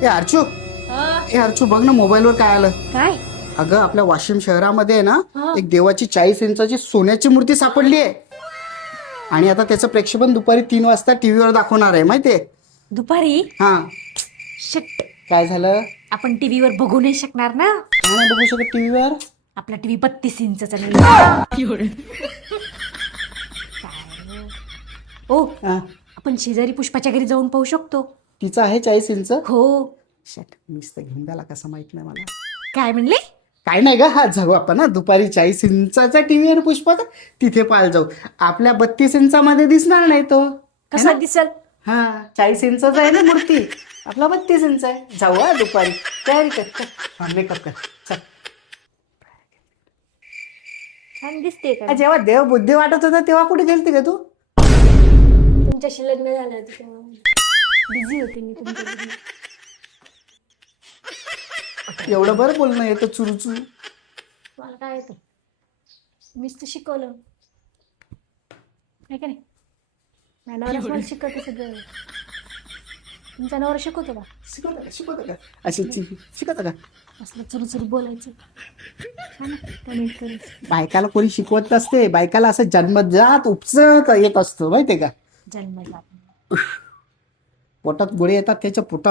ए अर्चू बघ ना मोबाईलवर काय आलं. काय? अगं आपल्या वाशिम शहरामध्ये आहे ना हा. एक देवाची 40 इंचाची सोन्याची मूर्ती सापडली आहे. आणि आता त्याचं प्रक्षेपण दुपारी 3 वाजता टीव्हीवर दाखवणार आहे माहितीये. दुपारी? हा. शिट, काय झालं? आपण टीव्हीवर बघू नाही शकणार ना. काय नाही बघू शकत टीव्हीवर? आपला टीव्ही 32 इंचचा नाही. ओ, हा. आपण शेजारी पुष्पाच्या घरी जाऊन पाहू शकतो. तिचं आहे 40 इंच? हो. शट, मीच तर घेऊन द्याला कसं माहित नाही मला. काय म्हणले? काय नाही ग, हा जाऊ आपण ना दुपारी 40 इंचाचा टीव्ही आहे पुष्पाचा, तिथे पाहायला जाऊ. आपल्या 32 इंचामध्ये दिसणार नाही तो. कसा दिसल? हा 40 इंचाचा आहे ना मूर्ती, आपला 32 इंच आहे. जाऊ हा दुपारी, तयारी कर. हा मेकअप कर चल. छान दिसते का? जेव्हा देव बुद्धी वाटत होता तेव्हा कुठे गेलती का तू? तुमच्याशी लग्न झालं होतं तेव्हा बिझी होते मी तुमच्या लग्नात. एवढं बरं बोलणं येतं चुरूचू. मला काय येतं, मीच तर शिकवलं नाही का नाही. मॅनावरच मला शिकवते सगळं. तुमचा नवरा शिकवतो का? शिकवतं का अशी शिकवतं का? असलं चुरू बोलायचं. छान आहे, कमेंट करू. बायकाला कोणी शिकवत नसते, बायकाला असं जन्मजात उपसत येत असतो माहितीये का. जन्मजात. पोटात गोळे येतात त्याच्या पोटात.